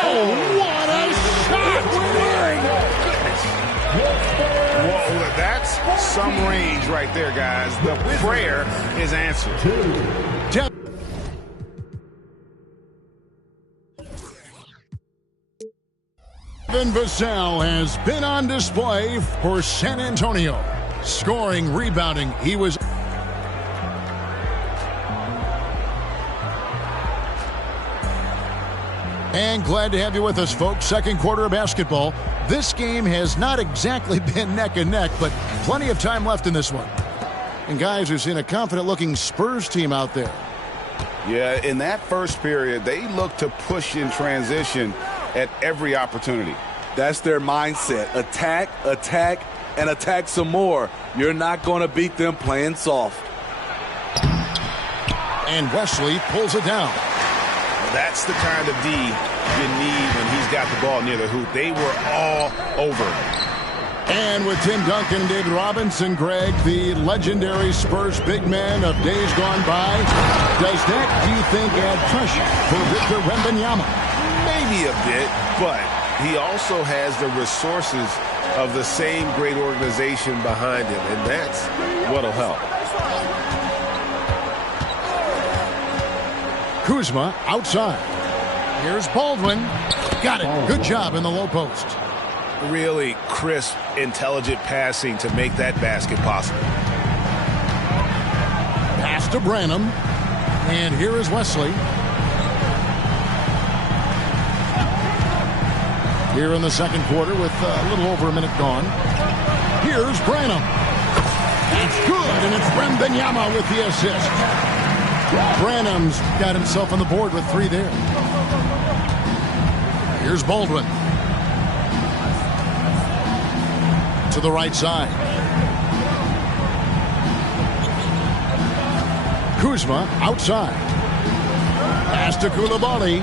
Oh, what a shot! Well, that's some range right there, guys. The prayer is answered. Devin Vassell has been on display for San Antonio. Scoring, rebounding, he was... And glad to have you with us, folks. Second quarter of basketball. This game has not exactly been neck and neck, but plenty of time left in this one. And guys, we've seen a confident-looking Spurs team out there. Yeah, in that first period, they looked to push in transition at every opportunity. That's their mindset. Attack, attack, and attack some more. You're not going to beat them playing soft. And Wesley pulls it down. That's the kind of D you need when he's got the ball near the hoop. They were all over it. And with Tim Duncan and David Robinson, Greg, the legendary Spurs big man of days gone by, does that, do you think, add pressure for Victor Wembanyama? Maybe a bit, but he also has the resources of the same great organization behind him, and that's what'll help. Kuzma outside. Here's Baldwin. Got it. Good job in the low post. Really crisp, intelligent passing to make that basket possible. Pass to Branham. And here is Wesley. Here in the second quarter with a little over a minute gone. Here's Branham. That's good, and it's Wembanyama with the assist. Branham's got himself on the board with 3 there. Here's Baldwin. To the right side. Kuzma outside. Pass to Coulibaly.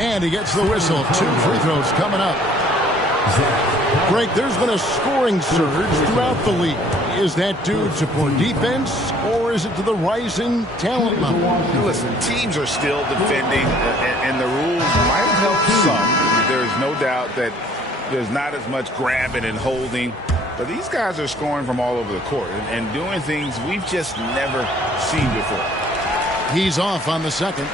And he gets the whistle. 2 free throws coming up. Greg, there's been a scoring surge throughout the league. Is that due to poor defense, or is it to the rising talent level? Listen, teams are still defending, and the rules might have helped some. There's no doubt that there's not as much grabbing and holding. But these guys are scoring from all over the court and doing things we've just never seen before. He's off on the second.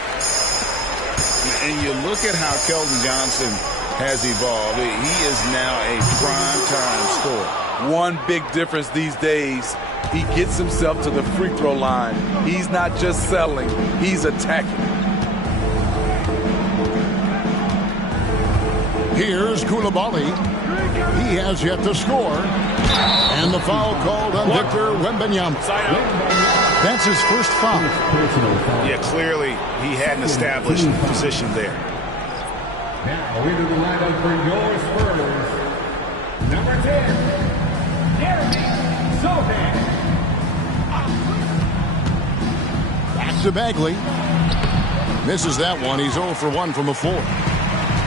And you look at how Keldon Johnson has evolved. He is now a prime-time scorer. One big difference these days, he gets himself to the free throw line. He's not just settling, he's attacking. Here's Coulibaly. He has yet to score. And the foul called on Victor Wembanyama. That's his first foul. Yeah, clearly he had an established position there. Now into the lineup for your Spurs, number 10. Jeremy Sohan. Back to Bagley. Misses that one. He's 0 for 1 from a 4.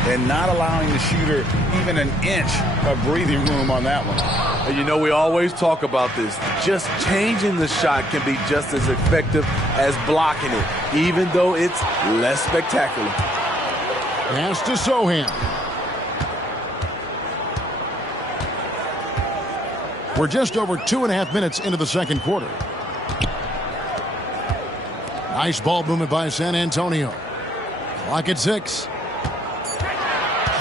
And not allowing the shooter even an inch of breathing room on that one. And you know, we always talk about this. Just changing the shot can be just as effective as blocking it, even though it's less spectacular. Pass to Sohan. We're just over 2.5 minutes into the second quarter. Nice ball movement by San Antonio. Clock at 6.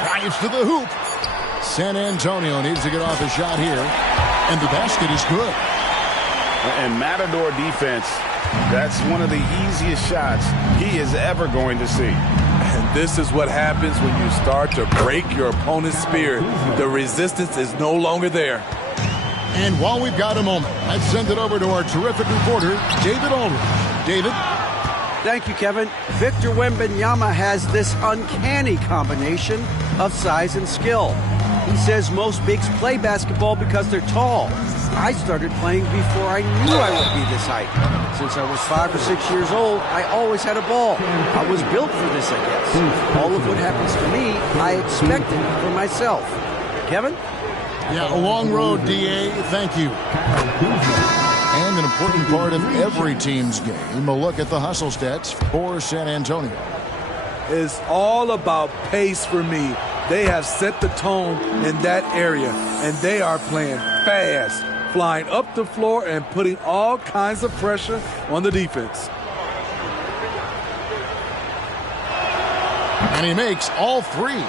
Drives to the hoop. San Antonio needs to get off a shot here. And the basket is good. And Matador defense, that's one of the easiest shots he is ever going to see. And this is what happens when you start to break your opponent's spirit. The resistance is no longer there. And while we've got a moment, let's send it over to our terrific reporter, David Aldridge. David? Thank you, Kevin. Victor Wembanyama has this uncanny combination of size and skill. He says most bigs play basketball because they're tall. I started playing before I knew I would be this height. Since I was 5 or 6 years old, I always had a ball. I was built for this, I guess. All of what happens to me, I expected for myself. Kevin? Yeah, a long road, D.A. Thank you. And an important part of every team's game, a look at the hustle stats for San Antonio. It's all about pace for me. They have set the tone in that area, and they are playing fast, flying up the floor and putting all kinds of pressure on the defense. And he makes all 3.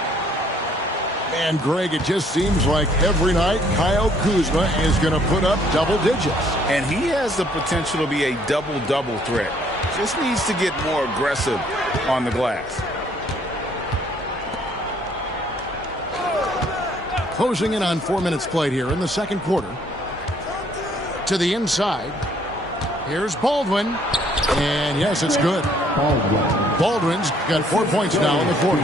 And Greg, it just seems like every night Kyle Kuzma is going to put up double digits. And he has the potential to be a double-double threat. Just needs to get more aggressive on the glass. Closing in on 4 minutes played here in the second quarter. to the inside. Here's Baldwin. And yes, it's good. Baldwin's got 4 points now in the quarter.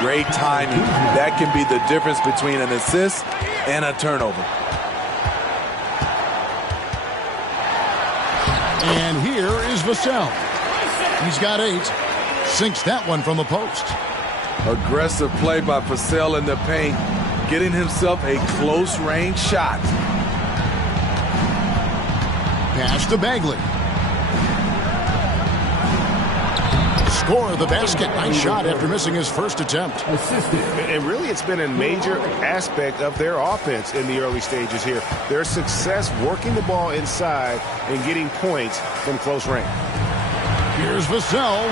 Great timing. That can be the difference between an assist and a turnover. And here is Vassell. He's got 8. Sinks that one from the post. Aggressive play by Vassell in the paint, getting himself a close-range shot. Pass to Bagley. Score the basket. Nice shot after missing his first attempt. And really, it's been a major aspect of their offense in the early stages here. Their success working the ball inside and getting points from close range. Here's Vassell.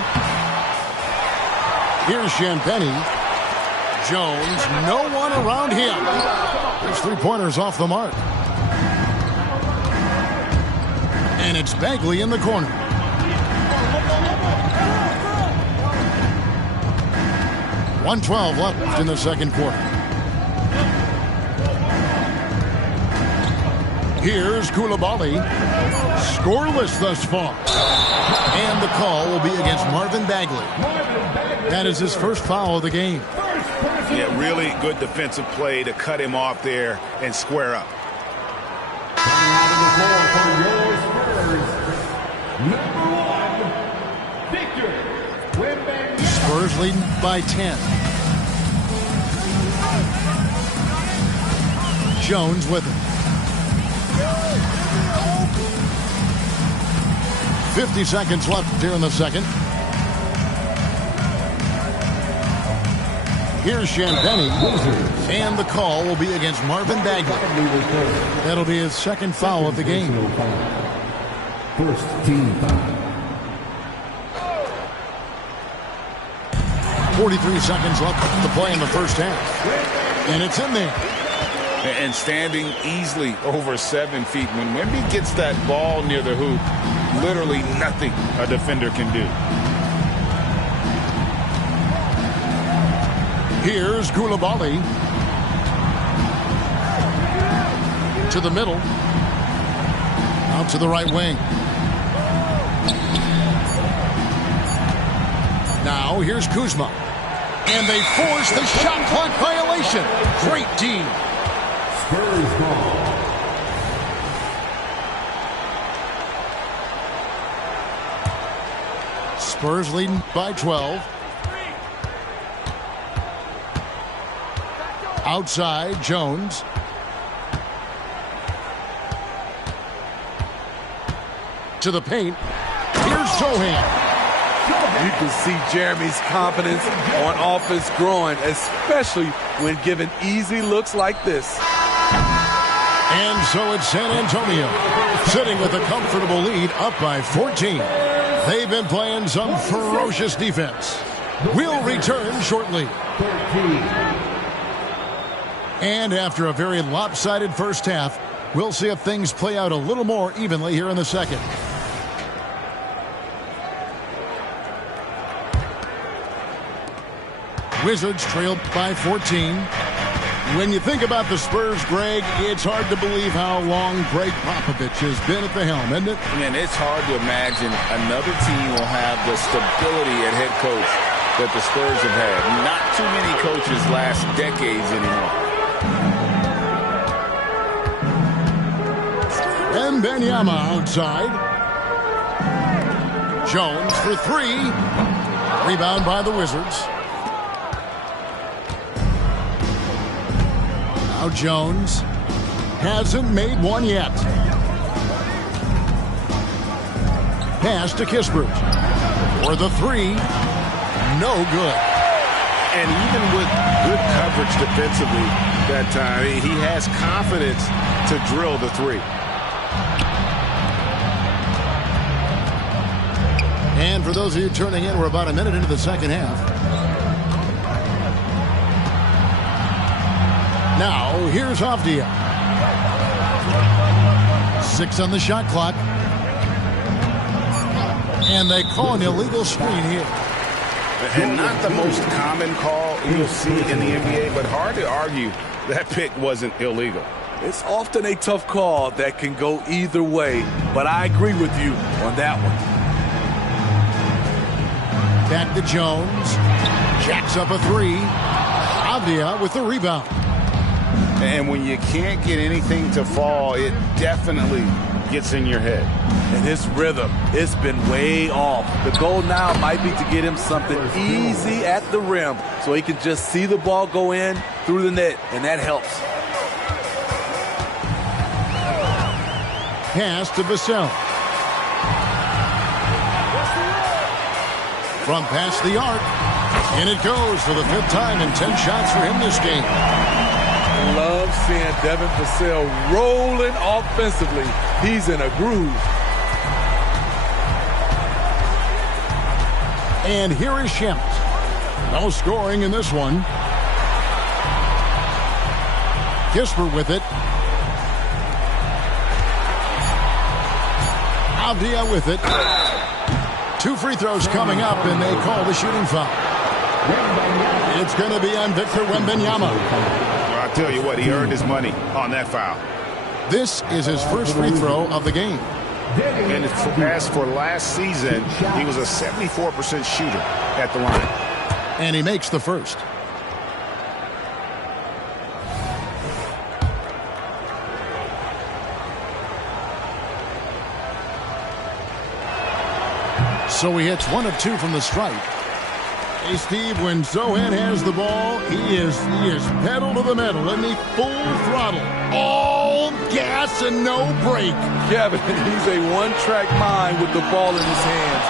Here's Champagnie. Jones, no one around him. There's 3-pointers off the mark. And it's Bagley in the corner. .112 left in the second quarter. Here's Coulibaly. Scoreless thus far. And the call will be against Marvin Bagley. That is his first foul of the game. Yeah, really good defensive play to cut him off there and square up. Spurs leading by 10. Jones with it. 50 seconds left here in the second. Here's Champagnie. And the call will be against Marvin Bagley. That'll be his second foul of the game. First team foul. 43 seconds left to play in the first half. And it's in there. And standing easily over 7 feet. When Wemby gets that ball near the hoop, literally nothing a defender can do. Here's Coulibaly. To the middle. Out to the right wing. Now here's Kuzma. And they force the shot clock violation. Great team. Spurs ball. Spurs leading by 12. Outside, Jones. To the paint. Here's Sohan. You can see Jeremy's confidence on offense growing, especially when given easy looks like this. And so it's San Antonio, sitting with a comfortable lead, up by 14. They've been playing some ferocious defense. We'll return shortly. And after a very lopsided first half, we'll see if things play out a little more evenly here in the second. Wizards trailed by 14. When you think about the Spurs, Greg, it's hard to believe how long Greg Popovich has been at the helm, isn't it? And it's hard to imagine another team will have the stability at head coach that the Spurs have had. Not too many coaches last decades anymore. And Wembanyama outside. Jones for 3. Rebound by the Wizards. Now Jones hasn't made one yet. Pass to Kispert. For the 3. No good. And even with good coverage defensively that time, he has confidence to drill the 3. And for those of you turning in, we're about a minute into the second half. Now, here's Avdia. 6 on the shot clock. And they call an illegal screen here. And not the most common call you'll see in the NBA, but hard to argue that pick wasn't illegal. It's often a tough call that can go either way, but I agree with you on that one. Back to Jones. Jacks up a three. Avdia with the rebound. And when you can't get anything to fall, it definitely gets in your head. And his rhythm, it's been way off. The goal now might be to get him something easy at the rim so he can just see the ball go in through the net, and that helps. Pass to Vassell. From past the arc. And it goes for the 5th time in 10 shots for him this game. Love seeing Devin Vassell rolling offensively. He's in a groove. And here is Shemet. No scoring in this one. Kisper with it. Avdia with it. 2 free throws coming up, and they call the shooting foul. It's going to be on Victor Wembanyama. Well, I'll tell you what, he earned his money on that foul. This is his first free throw of the game. And as for last season, he was a 74% shooter at the line. And he makes the first. So he hits 1 of 2 from the stripe. Hey, Steve, when Zohan has the ball, he is pedal to the metal, isn't he? Full throttle. All gas and no brake. Kevin, he's a one-track mind with the ball in his hands.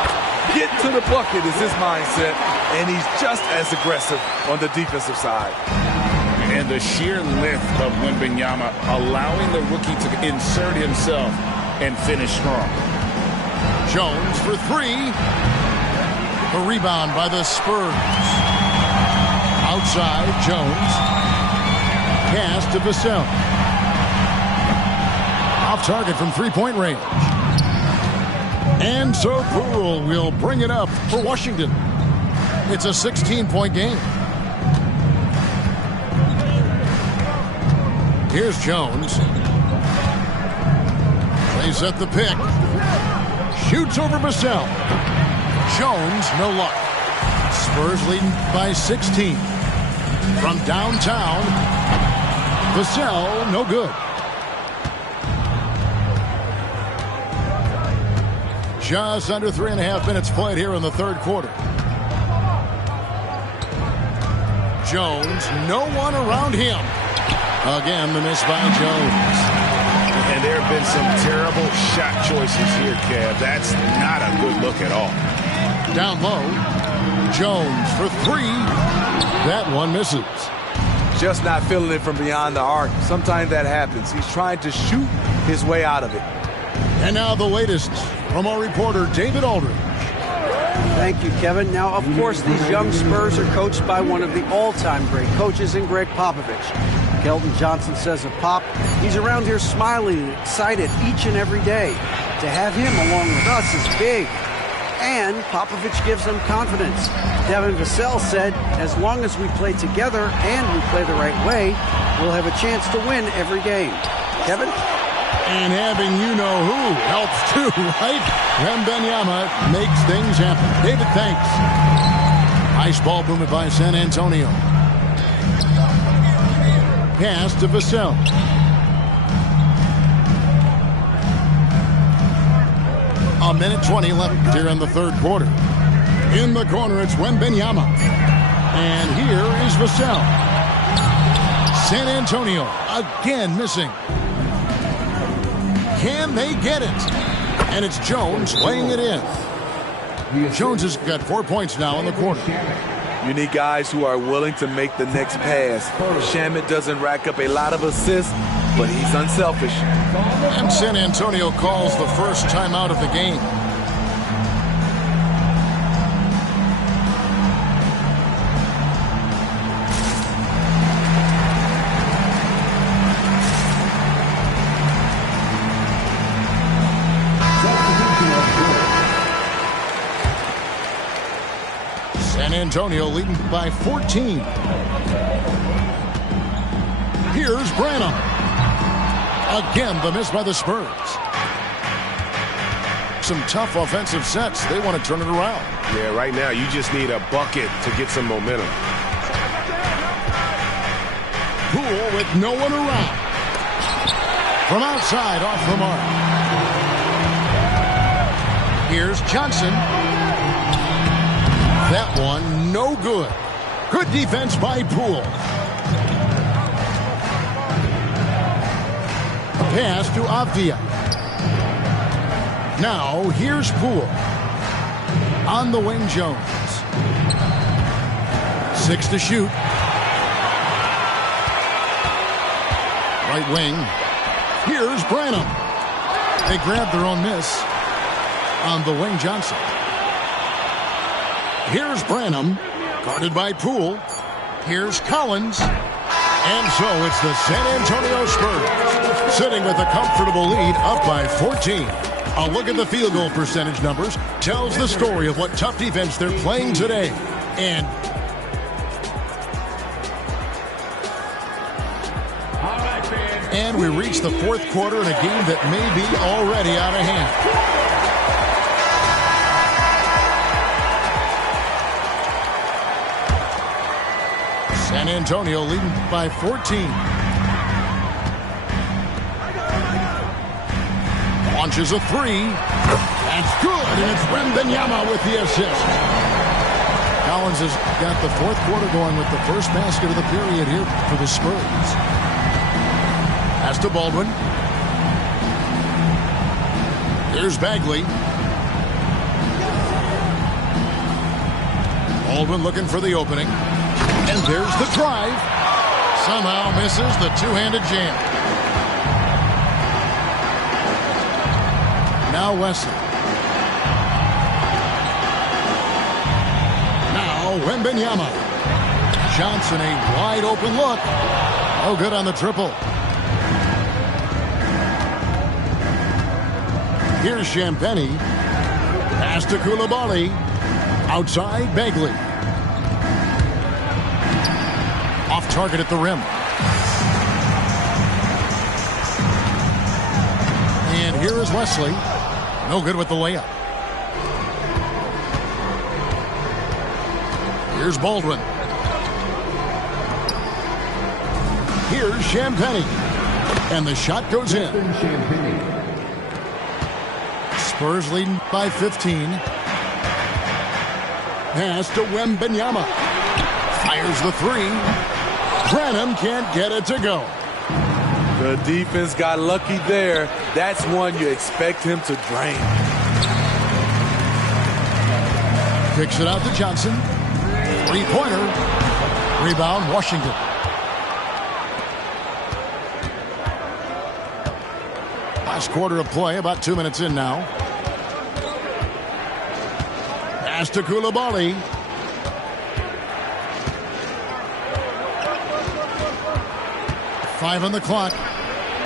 Get to the bucket is his mindset, and he's just as aggressive on the defensive side. And the sheer lift of Wembanyama allowing the rookie to insert himself and finish strong. Jones for 3. A rebound by the Spurs. Outside, Jones. Pass to Vassell. Off target from 3-point range. And so Poole will bring it up for Washington. It's a 16-point game. Here's Jones. They set the pick. Shoots over Vassell. Jones, no luck. Spurs leading by 16. From downtown, Vassell, no good. Just under 3.5 minutes played here in the third quarter. Jones, no one around him. Again, the miss by Jones. And there have been some terrible shot choices here, Kev. That's not a good look at all. Down low, Jones for 3. That one misses. Just not feeling it from beyond the arc. Sometimes that happens. He's trying to shoot his way out of it. And now the latest from our reporter, David Aldridge. Thank you, Kevin. Now, of course, these young Spurs are coached by one of the all-time great coaches in Greg Popovich. Keldon Johnson says of Pop, he's around here smiling and excited each and every day. To have him along with us is big. And Popovich gives them confidence. Devin Vassell said, as long as we play together and we play the right way, we'll have a chance to win every game. Kevin? And having you-know-who helps too, right? Wembanyama makes things happen. David, thanks. Ice ball movement by San Antonio. Pass to Vassell. A minute 20 left here in the third quarter. In the corner, it's Wembanyama. And here is Vassell. San Antonio again missing. Can they get it? And it's Jones laying it in. Jones has got 4 points now in the quarter. You need guys who are willing to make the next pass. Shamet doesn't rack up a lot of assists, but he's unselfish. And San Antonio calls the first timeout of the game. San Antonio leading by 14. Here's Branham. Again, the miss by the Spurs. Some tough offensive sets. They want to turn it around. Yeah, right now you just need a bucket to get some momentum. Poole with no one around. From outside, off the mark. Here's Johnson. That one, no good. Good defense by Poole. Pass to Avdia. Now, here's Poole. On the wing, Jones. 6 to shoot. Right wing. Here's Branham. They grab their own miss. On the wing, Johnson. Here's Branham. Guarded by Poole. Here's Collins. And so it's the San Antonio Spurs sitting with a comfortable lead, up by 14. A look at the field goal percentage numbers tells the story of what tough defense they're playing today. And we reach the fourth quarter in a game that may be already out of hand. San Antonio leading by 14. Launches a three. That's good, and it's Wembanyama with the assist. Collins has got the fourth quarter going with the first basket of the period here for the Spurs. Pass to Baldwin. Here's Bagley. Baldwin looking for the opening. And there's the drive. Somehow misses the two-handed jam. Now Wesley. Now Wembanyama. Johnson, a wide open look. Oh, good on the triple. Here's Champagnie. Pass to Coulibaly. Outside Bagley. Off target at the rim. And here is Wesley. No good with the layup. Here's Baldwin. Here's Champagnie. And the shot goes in. Spurs leading by 15. Pass to Wembanyama. Fires the three. Branham can't get it to go. The defense got lucky there. That's one you expect him to drain. Kicks it out to Johnson. Three-pointer. Rebound, Washington. Last quarter of play, about 2 minutes in now. Pass to Coulibaly. Five on the clock.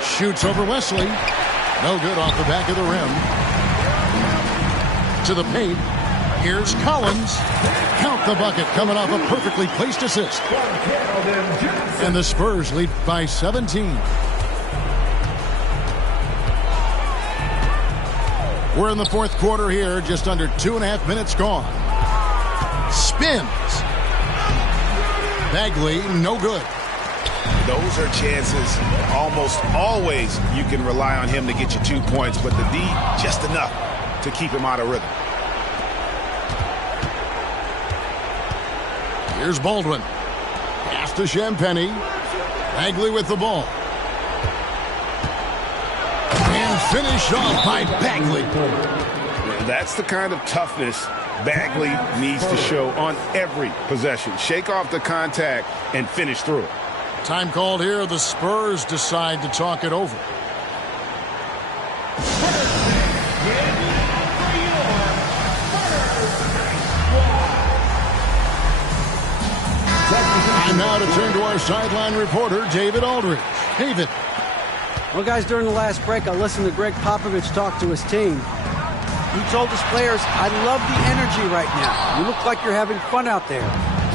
Shoots over Wesley. No good off the back of the rim. To the paint. Here's Collins. Count the bucket coming off a perfectly placed assist. And the Spurs lead by 17. We're in the fourth quarter here. Just under 2.5 minutes gone. Spins. Bagley, no good. Those are chances almost always you can rely on him to get you 2 points, but the D just enough to keep him out of rhythm. Here's Baldwin. Pass to Champagnie. Bagley with the ball. And finished off by Bagley. That's the kind of toughness Bagley needs to show on every possession. Shake off the contact and finish through it. Time called here. The Spurs decide to talk it over. And now to turn to our sideline reporter, David Aldridge. David. Well, guys, during the last break, I listened to Greg Popovich talk to his team. He told his players, I love the energy right now. You look like you're having fun out there.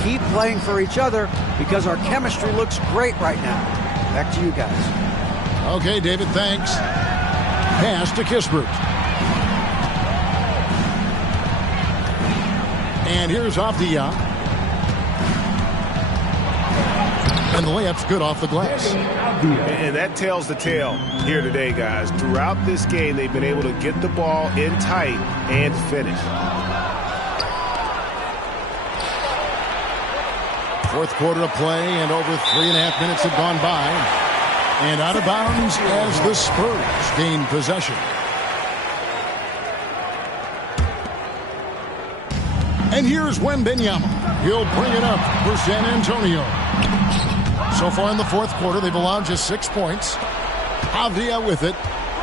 Keep playing for each other because our chemistry looks great right now. Back to you guys. Okay, David, thanks. Pass to Kispert. And here's Avdia. And the layup's good off the glass. And that tells the tale here today, guys. Throughout this game, they've been able to get the ball in tight and finish. Fourth quarter of play, and over 3.5 minutes have gone by. And out of bounds as the Spurs gain possession. And here's Wembanyama. He'll bring it up for San Antonio. So far in the fourth quarter, they've allowed just 6 points. Avdia with it.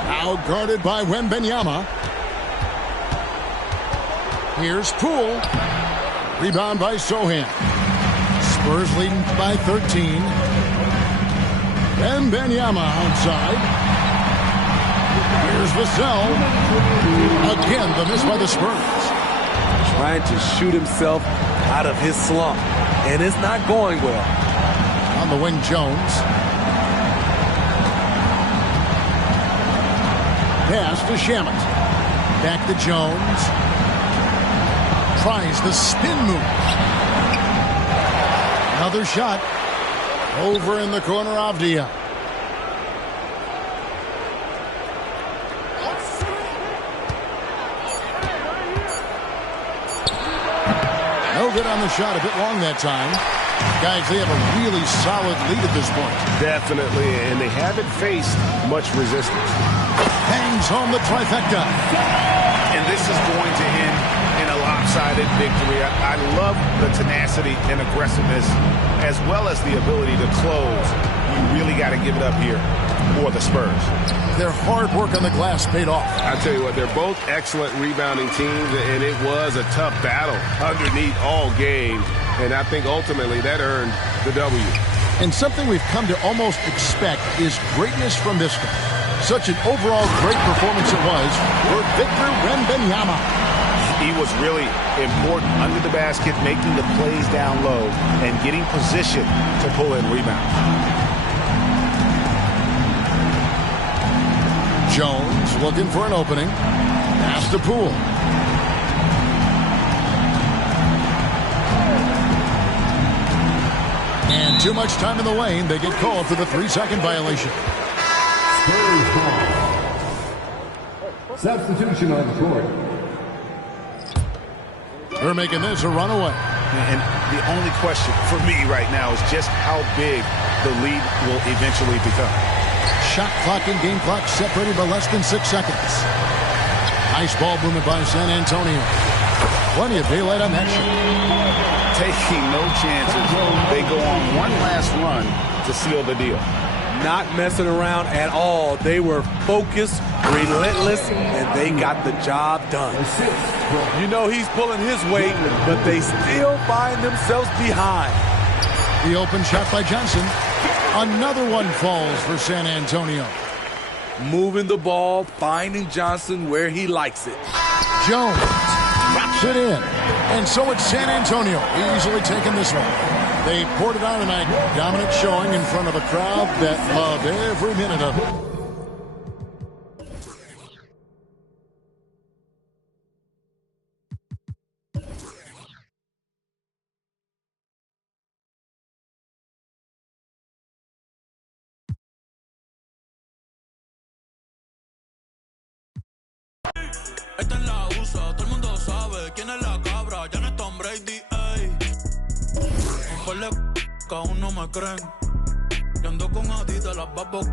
Now guarded by Wembanyama. Here's Poole. Rebound by Sohan. Spurs leading by 13. Wembanyama outside. Here's Vassell. Again, the miss by the Spurs. Trying to shoot himself out of his slump, and it's not going well. On the wing, Jones. Pass to Shamet. Back to Jones. Tries the spin move. Another shot. Over in the corner, Avdia. No good on the shot. A bit long that time. Guys, they have a really solid lead at this point. Definitely, and they haven't faced much resistance. Hangs home the trifecta. And this is going to end in a lopsided victory. I love the tenacity and aggressiveness as well as the ability to close. You really got to give it up here for the Spurs. Their hard work on the glass paid off. I tell you what, they're both excellent rebounding teams, and it was a tough battle underneath all game. And I think ultimately that earned the W. And something we've come to almost expect is greatness from this guy. Such an overall great performance it was for Victor Wembanyama. He was really important under the basket, making the plays down low and getting position to pull in rebounds. Jones looking for an opening. Pass to Poole. And too much time in the lane. They get called for the 3-second violation. Spurs ball. Substitution on the court. They're making this a runaway. And the only question for me right now is just how big the lead will eventually become. Shot clock and game clock separated by less than 6 seconds. Nice ball movement by San Antonio. Plenty of daylight on that shot. Taking no chances. They go on one last run to seal the deal. Not messing around at all. They were focused, relentless, and they got the job done. You know he's pulling his weight, but they still find themselves behind. The open shot by Johnson. Another one falls for San Antonio. Moving the ball, finding Johnson where he likes it. Jones drops it in. And so it's San Antonio easily taking this one. They poured it on tonight. Dominant showing in front of a crowd that loved every minute of it. Esta es la USA, todo el mundo sabe quién es la cabra, ya no es Tom Brady, ey. Un par de aún no me creen. Yo ando con Adidas, las babos